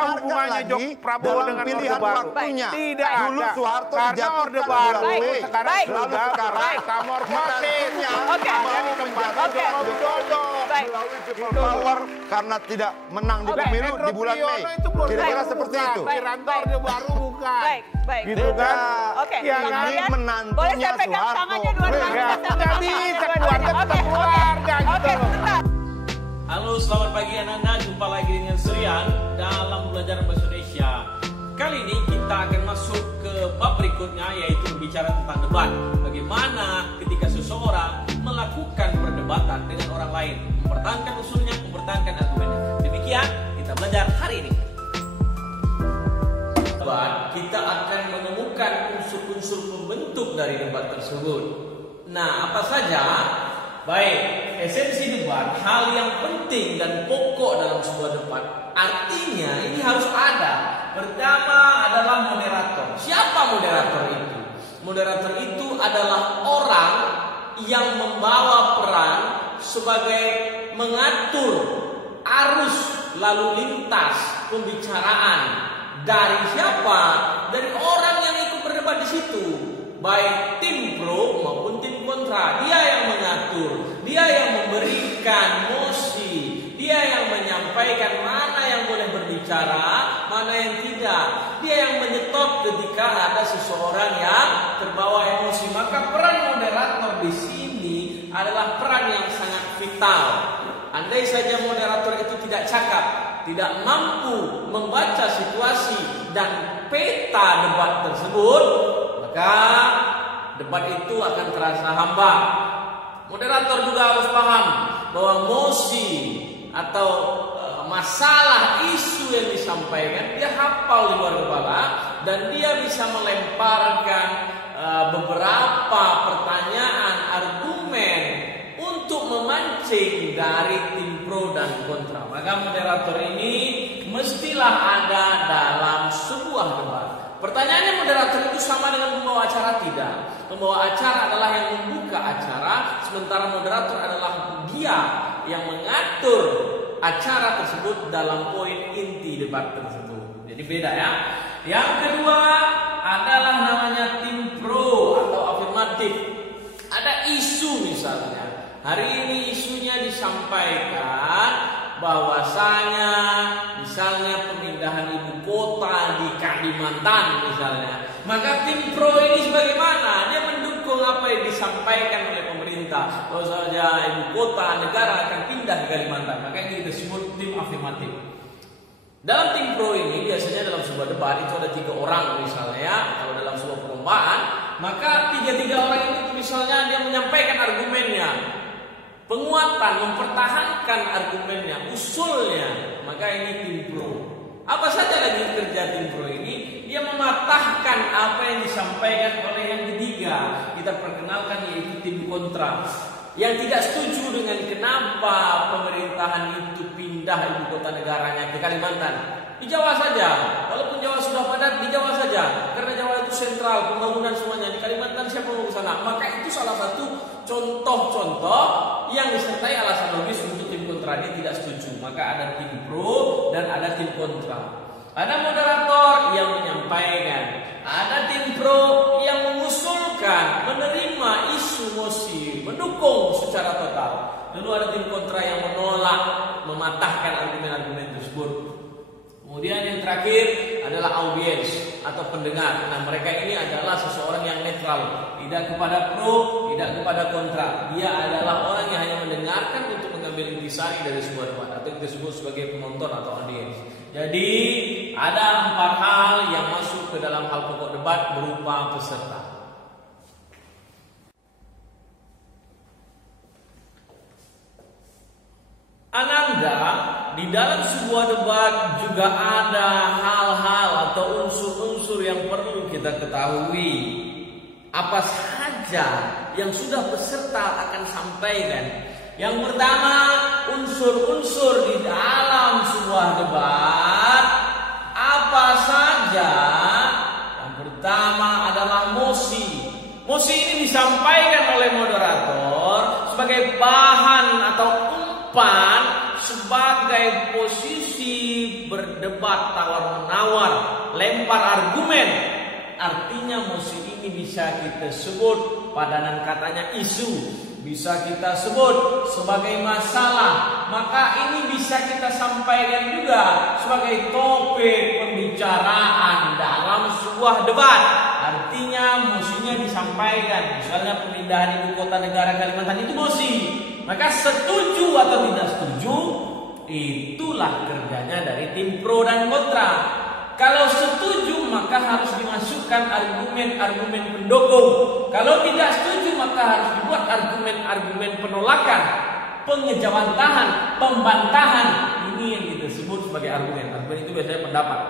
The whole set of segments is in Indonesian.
hubungannya Prabowo dengan Orde Baru? Tidak Dulu ada. Soeharto Karena Orde Baru sekarang sudah metamorfosis. Jadi kembali Joko Widodo melalui people power karena tidak menang di pemilu di bulan Mei. Kira-kira seperti itu. Wiranto Orde Baru bukan. Baik. Gitu kan? Oke. Ini menantunya boleh saya pegang tangannya dua-duanya? Nggak bisa, keluarga tetap keluarga gitu loh. Halo, selamat pagi Ananda. Jumpa lagi dengan Srian dalam Belajar Bahasa Indonesia. Kali ini kita akan masuk ke bab berikutnya, yaitu bicara tentang debat. Bagaimana ketika seseorang melakukan perdebatan dengan orang lain, mempertahankan usulnya, mempertahankan argumennya. Demikian kita belajar hari ini. Debat, kita akan menemukan unsur-unsur pembentuk dari debat tersebut. Nah, apa saja? Baik, esensi debat, hal yang penting dan pokok dalam sebuah debat. Artinya ini harus ada. Pertama adalah moderator. Siapa moderator itu? Moderator itu adalah orang yang membawa peran sebagai mengatur arus lalu lintas pembicaraan. Dari siapa? Dari orang yang ikut berdebat di situ. Baik tim pro maupun tim kontra. Dia yang mengatur, dia yang memberikan mosi, dia yang menyampaikan mana yang boleh berbicara, mana yang tidak. Dia yang menyetop ketika ada seseorang yang terbawa emosi. Maka peran moderator di sini adalah peran yang sangat vital. Andai saja moderator itu tidak cakap, tidak mampu membaca situasi dan peta debat tersebut, maka debat itu akan terasa hambar. Moderator juga harus paham bahwa mosi atau masalah isu yang disampaikan dia hafal di luar kepala, dan dia bisa melemparkan beberapa pertanyaan, argumen untuk memancing dari tim pro dan kontra. Maka moderator ini mestilah ada dalam sebuah debat. Pertanyaannya, moderator itu sama dengan pembawa acara? Tidak. Pembawa acara adalah yang membuka acara, sementara moderator adalah dia yang mengatur acara tersebut dalam poin inti debat tersebut. Jadi beda ya. Yang kedua adalah namanya tim pro atau afirmatif. Ada isu misalnya. Hari ini isunya disampaikan bahwasanya misalnya pemindahan ibu kota di Kalimantan misalnya. Maka tim pro ini sebagaimana? Dia mendukung apa yang disampaikan oleh pemerintah, bahwasanya ibu kota negara akan pindah ke Kalimantan. Maka ini disebut tim afirmatif. Dalam tim pro ini biasanya dalam sebuah debat itu ada 3 orang misalnya. Kalau dalam sebuah perlombaan, maka 3 orang itu misalnya dia menyampaikan argumennya, penguatan, mempertahankan argumennya, usulnya. Maka ini tim pro. Apa saja lagi kerja tim pro ini? Dia mematahkan apa yang disampaikan oleh yang ketiga. Kita perkenalkan yaitu tim kontra, yang tidak setuju dengan kenapa pemerintahan itu pindah ibu kota negaranya ke Kalimantan. Di Jawa saja, walaupun Jawa sudah padat, di Jawa saja, karena Jawa itu sentral, pembangunan semuanya. Di Kalimantan siapa mau ke sana? Maka itu salah satu contoh-contoh yang disertai alasan logis untuk tim kontra. Dia tidak setuju. Maka ada tim pro dan ada tim kontra. Ada moderator yang menyampaikan, ada tim pro yang mengusulkan, menerima isu mosi, mendukung secara total. Lalu ada tim kontra yang menolak, mematahkan argumen-argumen tersebut. Kemudian yang terakhir adalah audiens atau pendengar. Nah, mereka ini adalah seseorang yang netral, tidak kepada pro, tidak kepada kontra. Dia adalah orang yang hanya mendengarkan untuk mengambil intisari dari sebuah debat, atau disebut sebagai penonton atau audiens. Jadi ada 4 hal yang masuk ke dalam hal pokok debat berupa peserta. Ananda, di dalam sebuah debat juga ada hal-hal atau unsur-unsur yang perlu kita ketahui. Apa saja yang sudah peserta akan sampaikan? Yang pertama, unsur-unsur di dalam sebuah debat apa saja? Yang pertama adalah mosi. Mosi ini disampaikan oleh moderator sebagai bahan atau umpan sebagai posisi berdebat tawar-menawar, lempar argumen. Artinya mosi ini bisa kita sebut padanan katanya isu, bisa kita sebut sebagai masalah. Maka ini bisa kita sampaikan juga sebagai topik pembicaraan dalam sebuah debat. Artinya mosinya disampaikan. Misalnya pemindahan ibu kota negara Kalimantan itu mosi. Maka setuju atau tidak setuju, itulah kerjanya dari tim pro dan kontra. Kalau setuju maka harus dimasukkan argumen-argumen pendukung. Kalau tidak setuju maka harus dibuat argumen-argumen penolakan, pengejawantahan, pembantahan. Ini yang kita sebut sebagai argumen. Argumen itu biasanya pendapat.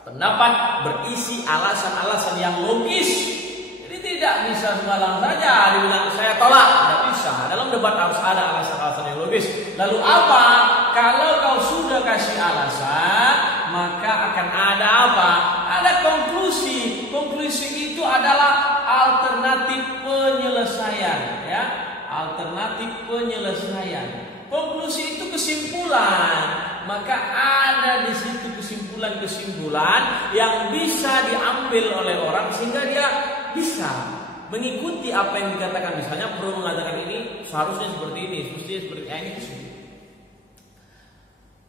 Pendapat berisi alasan-alasan yang logis. Jadi tidak bisa sembarang saja dibilang saya tolak. Tidak bisa. Dalam debat harus ada alasan-alasan yang logis. Lalu apa? Kalau kau sudah kasih alasan, maka akan ada apa? Ada konklusi. Konklusi itu adalah alternatif penyelesaian, ya. Alternatif penyelesaian. Konklusi itu kesimpulan. Maka ada di situ kesimpulan-kesimpulan yang bisa diambil oleh orang sehingga dia bisa mengikuti apa yang dikatakan. Misalnya pro mengatakan ini seharusnya seperti ini, semestinya seperti ini kesimpulan.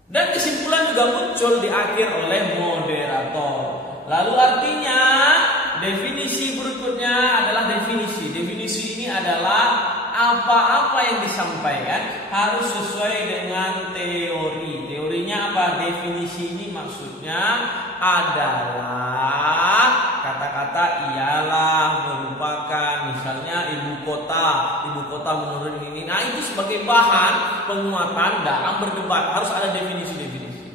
Dan kesimpulan juga muncul di akhir oleh moderator. Lalu artinya definisi berikutnya adalah definisi. Definisi ini adalah apa-apa yang disampaikan harus sesuai dengan teori. Teorinya apa? Definisi ini maksudnya adalah kata-kata ialah merupakan misalnya ibu kota menurut ini. Nah itu sebagai bahan penguatan dalam berdebat harus ada definisi-definisi.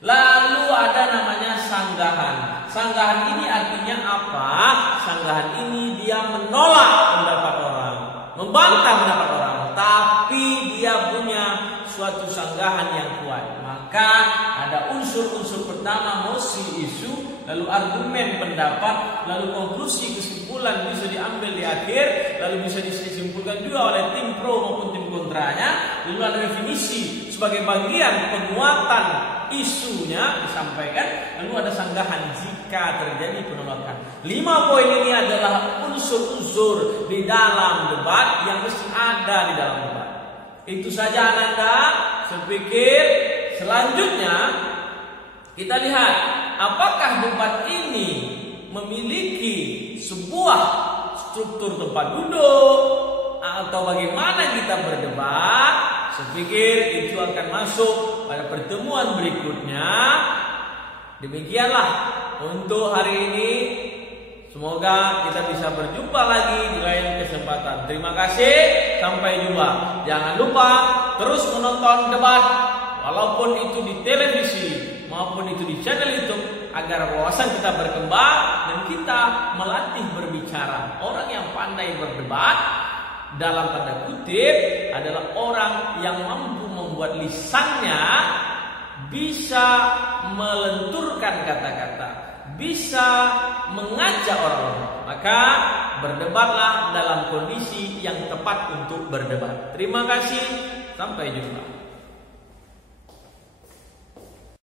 Lalu ada namanya sanggahan. Sanggahan ini artinya apa? Sanggahan ini dia menolak pendapat orang, membantah pendapat orang, tapi dia punya suatu sanggahan yang kuat. Maka ada unsur-unsur pertama mosi isu, lalu argumen pendapat, lalu konklusi kesimpulan bisa diambil di akhir, lalu bisa disimpulkan juga oleh tim pro maupun tim kontranya. Lalu ada definisi sebagai bagian penguatan isunya disampaikan, lalu ada sanggahan jika terjadi penolakan. 5 poin ini adalah unsur-unsur di dalam debat yang mesti ada di dalam debat. Itu saja Ananda. Saya pikir selanjutnya kita lihat apakah debat ini memiliki sebuah struktur tempat duduk atau bagaimana kita berdebat. Saya pikir itu akan masuk pada pertemuan berikutnya. Demikianlah untuk hari ini. Semoga kita bisa berjumpa lagi di lain kesempatan. Terima kasih, sampai jumpa. Jangan lupa terus menonton debat, walaupun itu di televisi maupun itu di channel YouTube, agar wawasan kita berkembang dan kita melatih berbicara. Orang yang pandai berdebat dalam tanda kutip adalah orang yang mampu membuat lisannya bisa melenturkan kata-kata, bisa mengajak orang-orang. Maka berdebatlah dalam kondisi yang tepat untuk berdebat. Terima kasih, sampai jumpa.